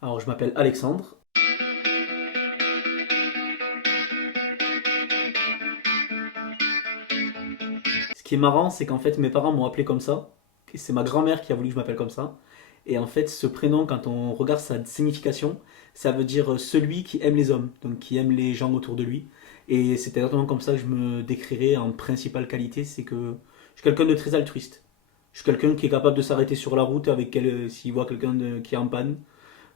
Alors, je m'appelle Alexandre. Ce qui est marrant, c'est qu'en fait, mes parents m'ont appelé comme ça. Et c'est ma grand-mère qui a voulu que je m'appelle comme ça. Et en fait, ce prénom, quand on regarde sa signification, ça veut dire celui qui aime les hommes, donc qui aime les gens autour de lui. Et c'est exactement comme ça que je me décrirais en principale qualité, c'est que je suis quelqu'un de très altruiste. Je suis quelqu'un qui est capable de s'arrêter sur la route avec s'il voit qui est en panne,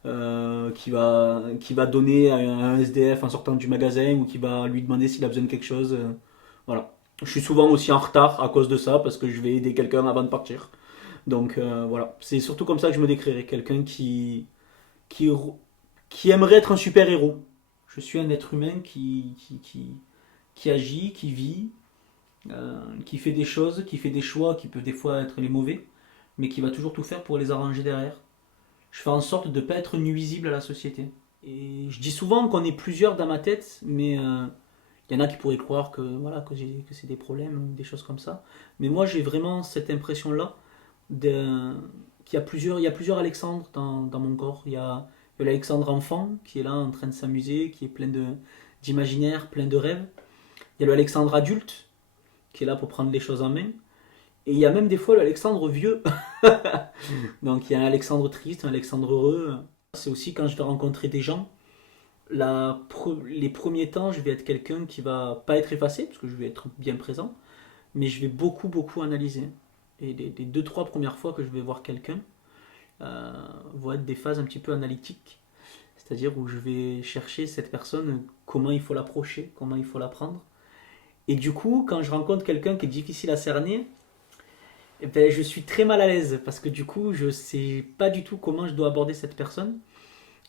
qui va donner à un SDF en sortant du magasin ou qui va lui demander s'il a besoin de quelque chose. Voilà. Je suis souvent aussi en retard à cause de ça parce que je vais aider quelqu'un avant de partir. Donc voilà, c'est surtout comme ça que je me décrirais, quelqu'un qui, qui aimerait être un super-héros. Je suis un être humain qui agit, qui vit, qui fait des choses, qui fait des choix qui peuvent des fois être les mauvais, mais qui va toujours tout faire pour les arranger derrière. Je fais en sorte de ne pas être nuisible à la société. Et je dis souvent qu'on est plusieurs dans ma tête, mais il y en a qui pourraient croire que, voilà, que c'est des problèmes, des choses comme ça. Mais moi, j'ai vraiment cette impression-là qu'il y a plusieurs Alexandres dans mon corps. Il y a l'Alexandre enfant qui est là en train de s'amuser, qui est d'imaginaire, plein de rêves. Il y a l'Alexandre adulte qui est là pour prendre les choses en main. Et il y a même des fois l'Alexandre vieux. Donc il y a un Alexandre triste, un Alexandre heureux. C'est aussi quand je vais rencontrer des gens, les premiers temps, je vais être quelqu'un qui va pas être effacé, parce que je vais être bien présent, mais je vais beaucoup, beaucoup analyser. Et les deux, trois premières fois que je vais voir quelqu'un vont être des phases un petit peu analytiques, c'est-à-dire où je vais chercher cette personne, comment il faut l'approcher, comment il faut l'apprendre. Et du coup, quand je rencontre quelqu'un qui est difficile à cerner, eh ben, je suis très mal à l'aise, parce que du coup, je sais pas du tout comment je dois aborder cette personne.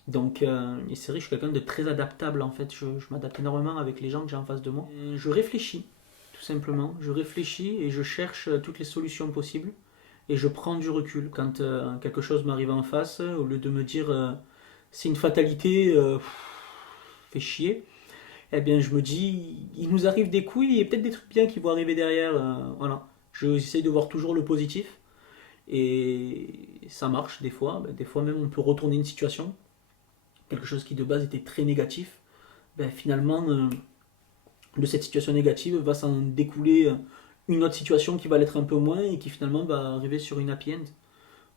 Donc, et c'est vrai que je suis quelqu'un de très adaptable en fait. Je m'adapte énormément avec les gens que j'ai en face de moi. Et je réfléchis, tout simplement. Je réfléchis et je cherche toutes les solutions possibles. Et je prends du recul. Quand quelque chose m'arrive en face, au lieu de me dire c'est une fatalité, fait chier, eh bien je me dis il nous arrive des couilles, il y a peut-être des trucs bien qui vont arriver derrière. Voilà. J'essaie de voir toujours le positif. Et ça marche des fois. Ben, des fois même on peut retourner une situation quelque chose qui de base était très négatif, ben, finalement, de cette situation négative va s'en découler une autre situation qui va l'être un peu moins et qui finalement va arriver sur une happy end.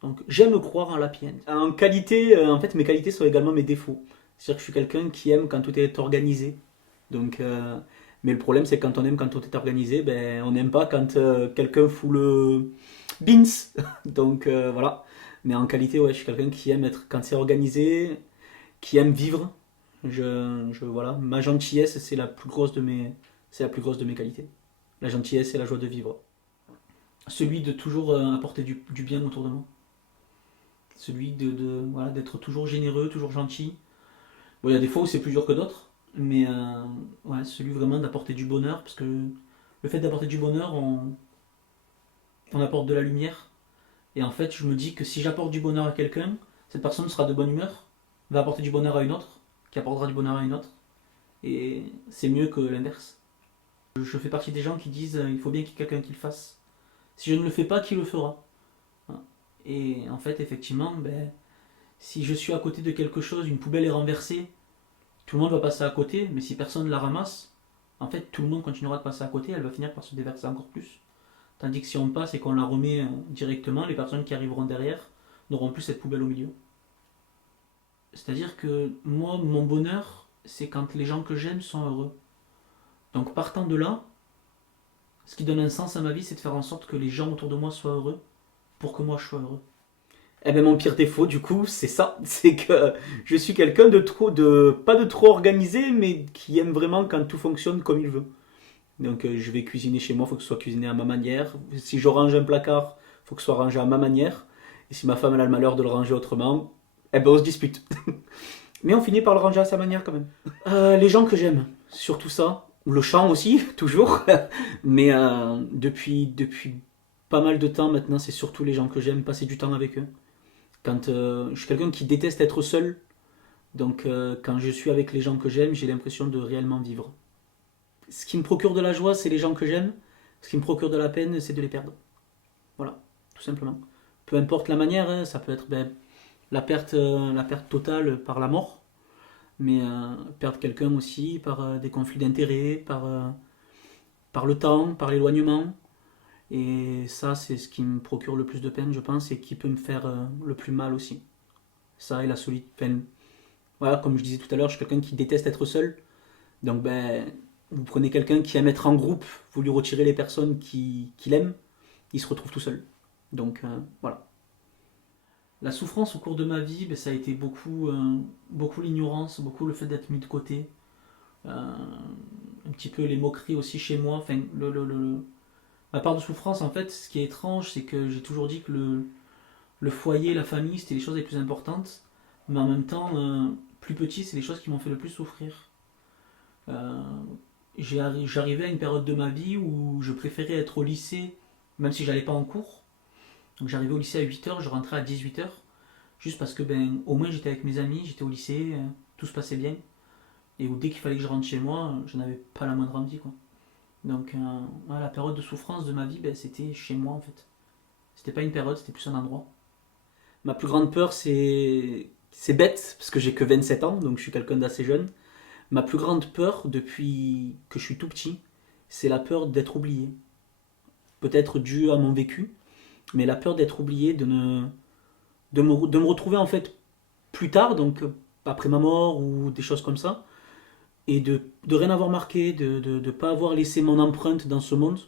Donc j'aime croire en l'happy end. En qualité, en fait, mes qualités sont également mes défauts. C'est-à-dire que je suis quelqu'un qui aime quand tout est organisé. Donc, mais le problème, c'est que quand on aime quand tout est organisé, ben, on n'aime pas quand quelqu'un fout le beans. Donc voilà. Mais en qualité, ouais, je suis quelqu'un qui aime être quand c'est organisé, qui aime vivre. Voilà, ma gentillesse, c'est la plus grosse de mes qualités. La gentillesse et la joie de vivre. Celui de toujours apporter du bien autour de moi. Celui voilà, d'être toujours généreux, toujours gentil. Bon, il y a des fois où c'est plus dur que d'autres, mais ouais, celui vraiment d'apporter du bonheur, parce que le fait d'apporter du bonheur, on apporte de la lumière. Et en fait, je me dis que si j'apporte du bonheur à quelqu'un, cette personne sera de bonne humeur, va apporter du bonheur à une autre, qui apportera du bonheur à une autre. Et c'est mieux que l'inverse. Je fais partie des gens qui disent il faut bien qu'il y ait quelqu'un qui le fasse. Si je ne le fais pas, qui le fera? Voilà. Et en fait, effectivement, ben, si je suis à côté de quelque chose, une poubelle est renversée, tout le monde va passer à côté, mais si personne ne la ramasse, en fait, tout le monde continuera de passer à côté, elle va finir par se déverser encore plus. Tandis que si on passe et qu'on la remet directement, les personnes qui arriveront derrière n'auront plus cette poubelle au milieu. C'est-à-dire que moi, mon bonheur, c'est quand les gens que j'aime sont heureux. Donc partant de là, ce qui donne un sens à ma vie, c'est de faire en sorte que les gens autour de moi soient heureux pour que moi je sois heureux. Eh ben mon pire défaut, du coup, c'est ça, c'est que je suis quelqu'un pas de trop organisé, mais qui aime vraiment quand tout fonctionne comme il veut. Donc je vais cuisiner chez moi, il faut que ce soit cuisiné à ma manière. Si je range un placard, il faut que ce soit rangé à ma manière. Et si ma femme elle a le malheur de le ranger autrement, eh ben on se dispute. Mais on finit par le ranger à sa manière quand même. Les gens que j'aime, surtout ça. Le chant aussi, toujours. Mais depuis pas mal de temps maintenant, c'est surtout les gens que j'aime, passer du temps avec eux. Quand je suis quelqu'un qui déteste être seul, donc quand je suis avec les gens que j'aime, j'ai l'impression de réellement vivre. Ce qui me procure de la joie, c'est les gens que j'aime. Ce qui me procure de la peine, c'est de les perdre. Voilà, tout simplement. Peu importe la manière, hein, ça peut être ben, la perte totale par la mort, mais perdre quelqu'un aussi par des conflits d'intérêts, par le temps, par l'éloignement. Et ça, c'est ce qui me procure le plus de peine, je pense, et qui peut me faire le plus mal aussi. Ça et la solitude. Enfin, voilà, comme je disais tout à l'heure, je suis quelqu'un qui déteste être seul. Donc, ben, vous prenez quelqu'un qui aime être en groupe, vous lui retirez les personnes qui l'aiment, il se retrouve tout seul. Donc, voilà. La souffrance au cours de ma vie, ben, ça a été beaucoup l'ignorance, beaucoup le fait d'être mis de côté. Un petit peu les moqueries aussi chez moi. Enfin, ma part de souffrance, en fait, ce qui est étrange, c'est que j'ai toujours dit que le foyer, la famille, c'était les choses les plus importantes. Mais en même temps, plus petit, c'est les choses qui m'ont fait le plus souffrir. Euh, J'arrivais à une période de ma vie où je préférais être au lycée, même si j'allais pas en cours. Donc j'arrivais au lycée à 8h, je rentrais à 18h, juste parce que ben, au moins j'étais avec mes amis, j'étais au lycée, tout se passait bien. Et où dès qu'il fallait que je rentre chez moi, je n'avais pas la moindre envie, quoi. Donc ouais, la période de souffrance de ma vie, ben, c'était chez moi en fait. C'était pas une période, c'était plus un endroit. Ma plus grande peur, c'est bête, parce que j'ai que 27 ans, donc je suis quelqu'un d'assez jeune. Ma plus grande peur, depuis que je suis tout petit, c'est la peur d'être oublié. Peut-être dû à mon vécu, mais la peur d'être oublié, de me retrouver en fait plus tard, donc après ma mort ou des choses comme ça, et de rien avoir marqué, de ne pas avoir laissé mon empreinte dans ce monde,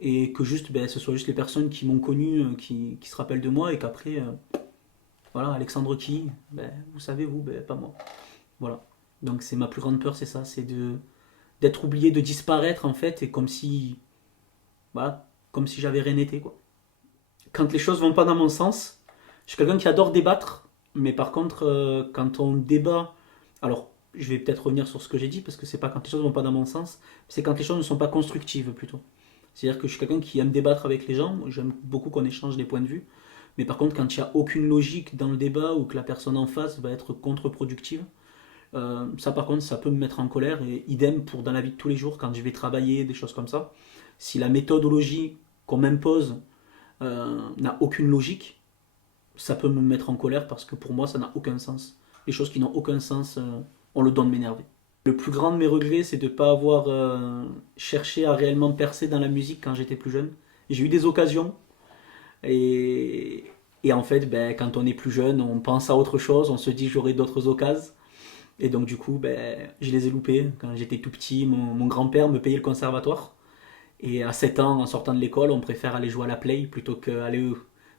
et que juste, ben, ce soit juste les personnes qui m'ont connu, qui se rappellent de moi, et qu'après, voilà, Alexandre qui, ben, vous savez, vous, ben, pas moi. Voilà. Donc c'est ma plus grande peur, c'est ça, c'est d'être oublié, de disparaître en fait, et comme si, voilà, comme si j'avais rien été, quoi. Quand les choses vont pas dans mon sens, je suis quelqu'un qui adore débattre, mais par contre, quand on débat, alors je vais peut-être revenir sur ce que j'ai dit, parce que c'est pas quand les choses vont pas dans mon sens, c'est quand les choses ne sont pas constructives plutôt. C'est-à-dire que je suis quelqu'un qui aime débattre avec les gens, j'aime beaucoup qu'on échange des points de vue, mais par contre, quand il n'y a aucune logique dans le débat ou que la personne en face va être contre-productive, ça par contre, ça peut me mettre en colère, et idem pour dans la vie de tous les jours, quand je vais travailler, des choses comme ça. Si la méthodologie qu'on m'impose n'a aucune logique, ça peut me mettre en colère parce que pour moi, ça n'a aucun sens. Les choses qui n'ont aucun sens ont le don de m'énerver. Le plus grand de mes regrets, c'est de ne pas avoir cherché à réellement percer dans la musique quand j'étais plus jeune. J'ai eu des occasions et, et en fait, ben, quand on est plus jeune, on pense à autre chose, on se dit j'aurai d'autres occasions. Et donc du coup, ben, je les ai loupés. Quand j'étais tout petit, mon grand-père me payait le conservatoire. Et à 7 ans, en sortant de l'école, on préfère aller jouer à la play plutôt qu'aller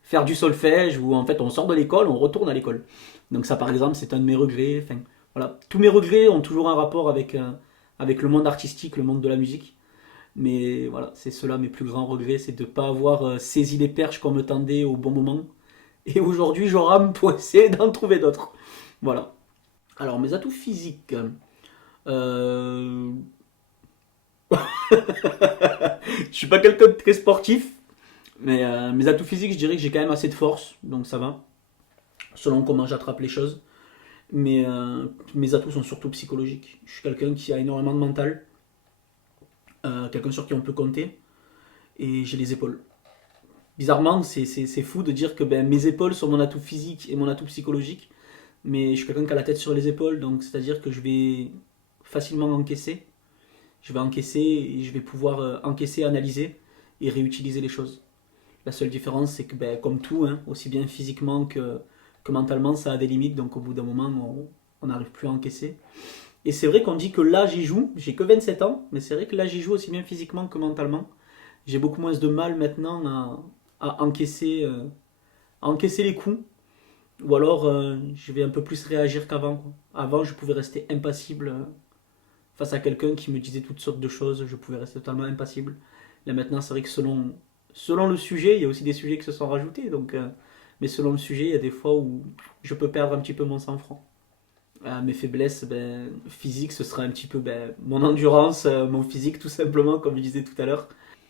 faire du solfège où en fait on sort de l'école, on retourne à l'école. Donc ça par exemple, c'est un de mes regrets. Enfin, voilà. Tous mes regrets ont toujours un rapport avec le monde artistique, le monde de la musique. Mais voilà, c'est cela mes plus grands regrets, c'est de ne pas avoir saisi les perches qu'on me tendait au bon moment. Et aujourd'hui, je rame pour essayer d'en trouver d'autres. Voilà. Alors, mes atouts physiques. Euh, je suis pas quelqu'un de très sportif, mais mes atouts physiques, je dirais que j'ai quand même assez de force, donc ça va, selon comment j'attrape les choses. Mais mes atouts sont surtout psychologiques. Je suis quelqu'un qui a énormément de mental, quelqu'un sur qui on peut compter, et j'ai les épaules. Bizarrement, c'est fou de dire que ben, mes épaules sont mon atout physique et mon atout psychologique, mais je suis quelqu'un qui a la tête sur les épaules, donc c'est-à-dire que je vais facilement encaisser. Je vais encaisser et je vais pouvoir encaisser, analyser et réutiliser les choses. La seule différence, c'est que, ben, comme tout, hein, aussi bien physiquement que mentalement, ça a des limites, donc au bout d'un moment, on n'arrive plus à encaisser. Et c'est vrai qu'on dit que là, j'y joue, j'ai que 27 ans, mais c'est vrai que là, j'y joue aussi bien physiquement que mentalement. J'ai beaucoup moins de mal maintenant à encaisser les coups, ou alors je vais un peu plus réagir qu'avant, quoi. Avant, je pouvais rester impassible face à quelqu'un qui me disait toutes sortes de choses, je pouvais rester totalement impassible. Là maintenant, c'est vrai que selon le sujet, il y a aussi des sujets qui se sont rajoutés, donc, mais selon le sujet, il y a des fois où je peux perdre un petit peu mon sang-froid. Mes faiblesses ben, physiques, ce sera un petit peu ben, mon endurance, mon physique tout simplement, comme je disais tout à l'heure.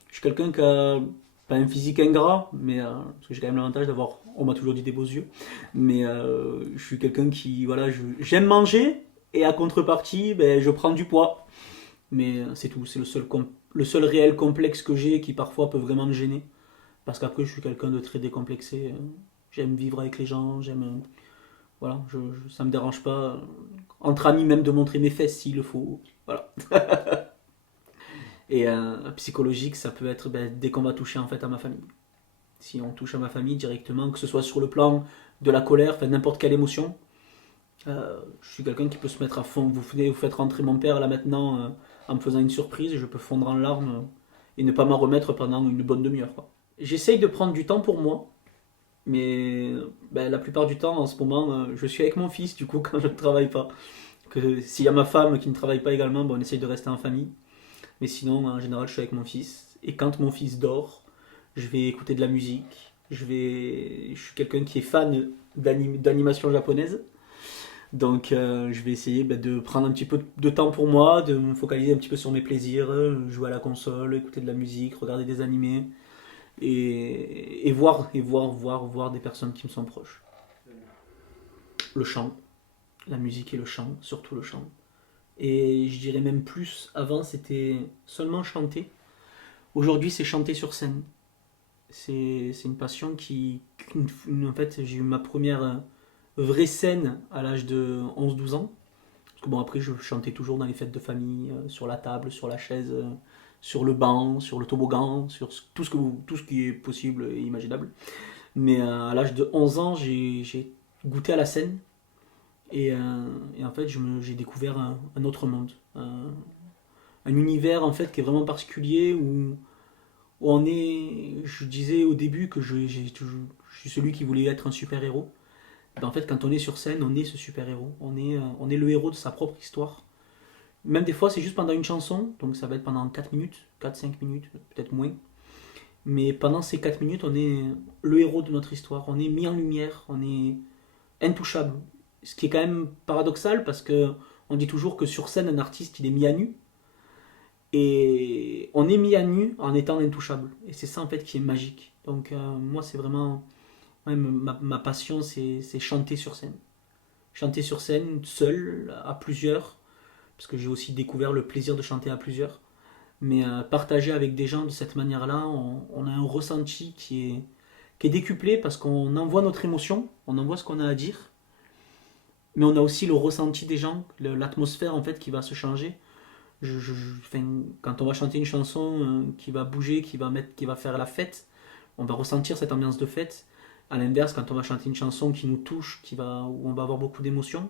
Je suis quelqu'un qui a pas un physique ingrat, mais parce que j'ai quand même l'avantage d'avoir, on m'a toujours dit des beaux yeux, mais je suis quelqu'un qui, voilà, j'aime manger, et à contrepartie, ben, je prends du poids. Mais c'est tout, c'est le seul réel complexe que j'ai qui parfois peut vraiment me gêner. Parce qu'après, je suis quelqu'un de très décomplexé. J'aime vivre avec les gens, Voilà, ça me dérange pas, entre amis même, de montrer mes fesses s'il le faut. Voilà. Et psychologique, ça peut être dès qu'on va toucher en fait à ma famille. Si on touche à ma famille directement, que ce soit sur le plan de la colère, enfin n'importe quelle émotion, je suis quelqu'un qui peut se mettre à fond. Vous faites rentrer mon père là maintenant en me faisant une surprise, je peux fondre en larmes et ne pas m'en remettre pendant une bonne demi-heure, quoi. J'essaye de prendre du temps pour moi, mais la plupart du temps en ce moment, je suis avec mon fils du coup quand je ne travaille pas. Que s'il y a ma femme qui ne travaille pas également, on essaye de rester en famille. Mais sinon, en général, je suis avec mon fils. Et quand mon fils dort, je vais écouter de la musique. Je suis quelqu'un qui est fan d'animation japonaise. Donc, je vais essayer de prendre un petit peu de temps pour moi, de me focaliser un petit peu sur mes plaisirs, jouer à la console, écouter de la musique, regarder des animés et voir des personnes qui me sont proches. Le chant, la musique et le chant, surtout le chant. Et je dirais même plus, avant c'était seulement chanter. Aujourd'hui c'est chanter sur scène. C'est une passion en fait, j'ai eu ma première vraie scène à l'âge de 11-12 ans. Parce que bon, après je chantais toujours dans les fêtes de famille, sur la table, sur la chaise, sur le banc, sur le toboggan, sur tout ce qui est possible et imaginable. Mais à l'âge de 11 ans, j'ai goûté à la scène. Et en fait, j'ai découvert un autre monde, un univers en fait qui est vraiment particulier où on est. Je disais au début que je suis celui qui voulait être un super héros. En fait, quand on est sur scène, on est ce super héros. On est le héros de sa propre histoire. Même des fois, c'est juste pendant une chanson, donc ça va être pendant 4 minutes, 4-5 minutes, peut-être moins. Mais pendant ces 4 minutes, on est le héros de notre histoire. On est mis en lumière, on est intouchable. Ce qui est quand même paradoxal parce que on dit toujours que sur scène, un artiste, il est mis à nu. Et on est mis à nu en étant intouchable. Et c'est ça en fait qui est magique. Donc moi, c'est vraiment ouais, ma passion, c'est chanter sur scène. Chanter sur scène, seul, à plusieurs, parce que j'ai aussi découvert le plaisir de chanter à plusieurs. Mais partager avec des gens de cette manière-là, on a un ressenti qui est décuplé parce qu'on envoie notre émotion, on envoie ce qu'on a à dire, mais on a aussi le ressenti des gens, l'atmosphère en fait qui va se changer. Enfin, quand on va chanter une chanson qui va bouger, qui va faire la fête, on va ressentir cette ambiance de fête. À l'inverse, quand on va chanter une chanson qui nous touche, où on va avoir beaucoup d'émotions,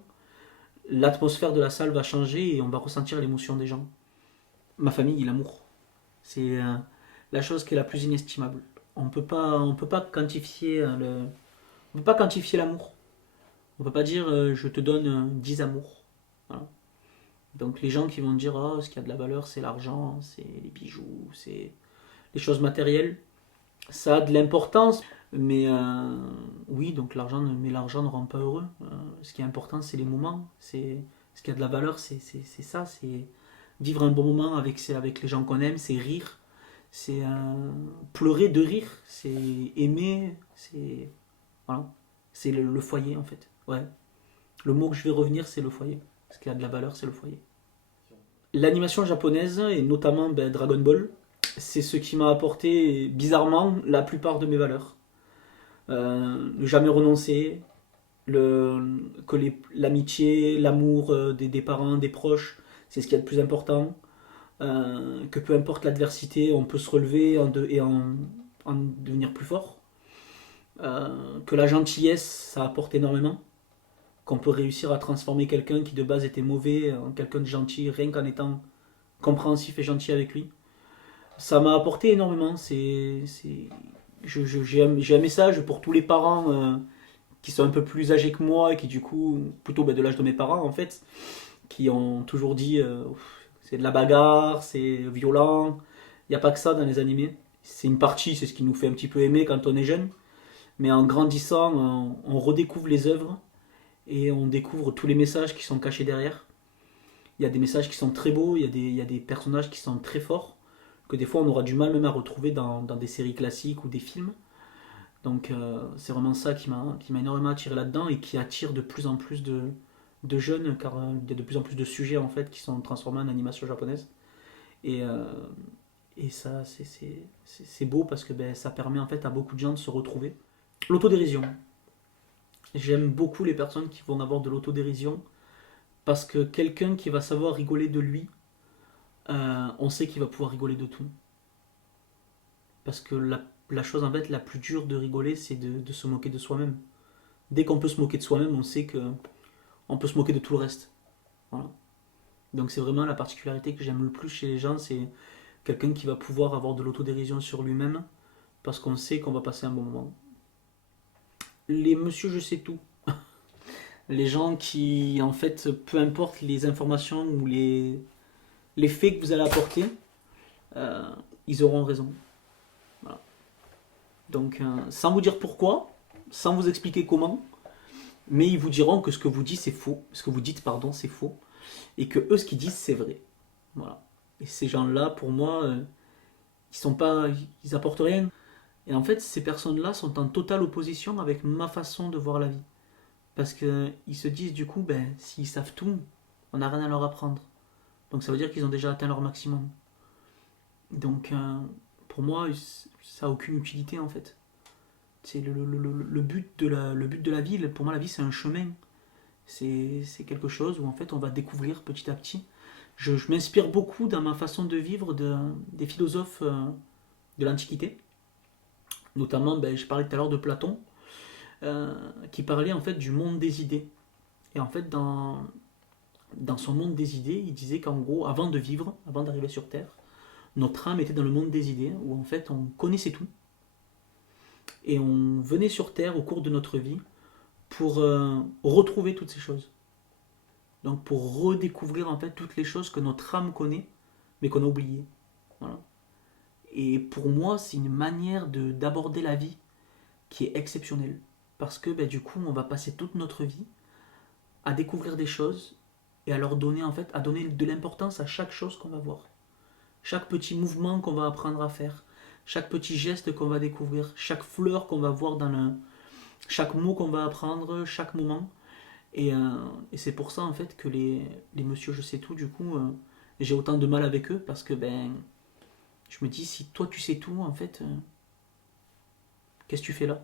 l'atmosphère de la salle va changer et on va ressentir l'émotion des gens. Ma famille, l'amour, c'est la chose qui est la plus inestimable. On peut pas quantifier on peut pas quantifier l'amour. On peut pas dire je te donne 10 amours. Voilà. Donc les gens qui vont dire oh, ce qui a de la valeur c'est l'argent, c'est les bijoux, c'est les choses matérielles, ça a de l'importance. Mais oui, donc l'argent ne rend pas heureux. Ce qui est important c'est les moments, c'est ce qui a de la valeur, c'est ça, c'est vivre un bon moment avec les gens qu'on aime, c'est rire, c'est pleurer de rire, c'est aimer, c'est voilà, c'est le foyer en fait. Ouais, le mot que je vais revenir c'est le foyer. Ce qui a de la valeur c'est le foyer. L'animation japonaise, et notamment Dragon Ball, c'est ce qui m'a apporté bizarrement la plupart de mes valeurs. Ne jamais renoncer, l'amitié, l'amour des parents, des proches, c'est ce qui est le plus important. Que peu importe l'adversité, on peut se relever en devenir plus fort. Que la gentillesse, ça apporte énormément. Qu'on peut réussir à transformer quelqu'un qui de base était mauvais en quelqu'un de gentil, rien qu'en étant compréhensif et gentil avec lui. Ça m'a apporté énormément. J'ai un message pour tous les parents qui sont un peu plus âgés que moi et qui du coup, plutôt de l'âge de mes parents en fait, qui ont toujours dit c'est de la bagarre, c'est violent. Il n'y a pas que ça dans les animés. C'est une partie, c'est ce qui nous fait un petit peu aimer quand on est jeune. Mais en grandissant, on redécouvre les œuvres et on découvre tous les messages qui sont cachés derrière. Il y a des messages qui sont très beaux, il y a des personnages qui sont très forts, que des fois on aura du mal même à retrouver dans des séries classiques ou des films. Donc c'est vraiment ça qui m'a énormément attiré là-dedans et qui attire de plus en plus de jeunes, car il y a de plus en plus de sujets en fait qui sont transformés en animation japonaise. Et, euh, et ça, c'est beau parce que ça permet en fait à beaucoup de gens de se retrouver. L'autodérision. J'aime beaucoup les personnes qui vont avoir de l'autodérision parce que quelqu'un qui va savoir rigoler de lui, on sait qu'il va pouvoir rigoler de tout. Parce que la chose en fait la plus dure de rigoler, c'est de se moquer de soi-même. Dès qu'on peut se moquer de soi-même, on sait que on peut se moquer de tout le reste. Voilà. Donc c'est vraiment la particularité que j'aime le plus chez les gens, c'est quelqu'un qui va pouvoir avoir de l'autodérision sur lui-même parce qu'on sait qu'on va passer un bon moment. Les monsieur je sais tout, les gens qui en fait peu importe les informations ou les faits que vous allez apporter, euh, ils auront raison. Voilà. Donc sans vous dire pourquoi, sans vous expliquer comment, mais ils vous diront que ce que vous dites c'est faux, ce que vous dites pardon c'est faux, et que eux ce qu'ils disent c'est vrai. Voilà. Et ces gens-là, pour moi, ils sont pas, ils apportent rien. Et en fait, ces personnes-là sont en totale opposition avec ma façon de voir la vie. Parce qu'ils se disent du coup, ben, s'ils savent tout, on n'a rien à leur apprendre. Donc ça veut dire qu'ils ont déjà atteint leur maximum. Donc pour moi, ça n'a aucune utilité en fait. C'est le but de la vie. Pour moi, la vie, c'est un chemin. C'est quelque chose où en fait, on va découvrir petit à petit. Je m'inspire beaucoup dans ma façon de vivre des philosophes de l'Antiquité. Notamment, ben, je parlais tout à l'heure de Platon, qui parlait en fait du monde des idées. Et en fait, dans son monde des idées, il disait qu'en gros, avant de vivre, avant d'arriver sur Terre, notre âme était dans le monde des idées, où en fait on connaissait tout, et on venait sur Terre au cours de notre vie pour retrouver toutes ces choses. Donc pour redécouvrir en fait toutes les choses que notre âme connaît, mais qu'on a oubliées. Voilà. Et pour moi, c'est une manière d'aborder la vie qui est exceptionnelle. Parce que ben, du coup, on va passer toute notre vie à découvrir des choses et à leur donner en fait, à donner de l'importance à chaque chose qu'on va voir. Chaque petit mouvement qu'on va apprendre à faire, chaque petit geste qu'on va découvrir, chaque fleur qu'on va voir dans le, chaque mot qu'on va apprendre, chaque moment. Et c'est pour ça en fait que les monsieur je sais tout, du coup, j'ai autant de mal avec eux parce que ben, je me dis si toi tu sais tout en fait, qu'est-ce que tu fais là?